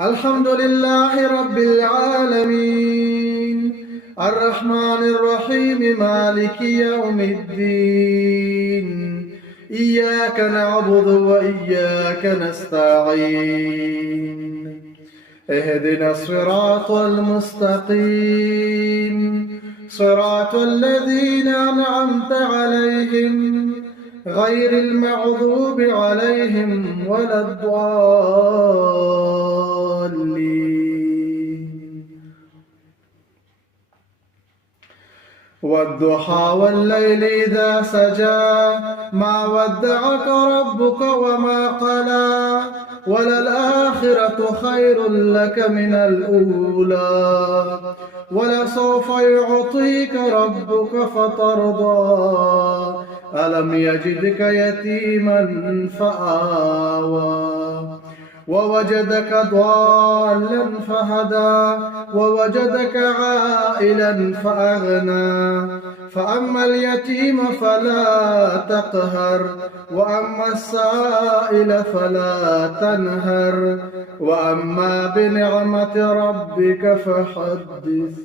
الحمد لله رب العالمين الرحمن الرحيم مالك يوم الدين إياك نعبد وإياك نستعين اهدنا الصراط المستقيم صراط الذين أنعمت عليهم غير المغضوب عليهم ولا الضالين والضحى والليل إذا سجى ما ودعك ربك وما قلى وللآخرة خير لك من الأولى ولسوف يعطيك ربك فترضى ألم يجدك يتيما فآوى ووجدك ضالا فهدى ووجدك عائلا فأغنى فأما اليتيم فلا تقهر وأما السائل فلا تنهر وأما بنعمة ربك فحدث.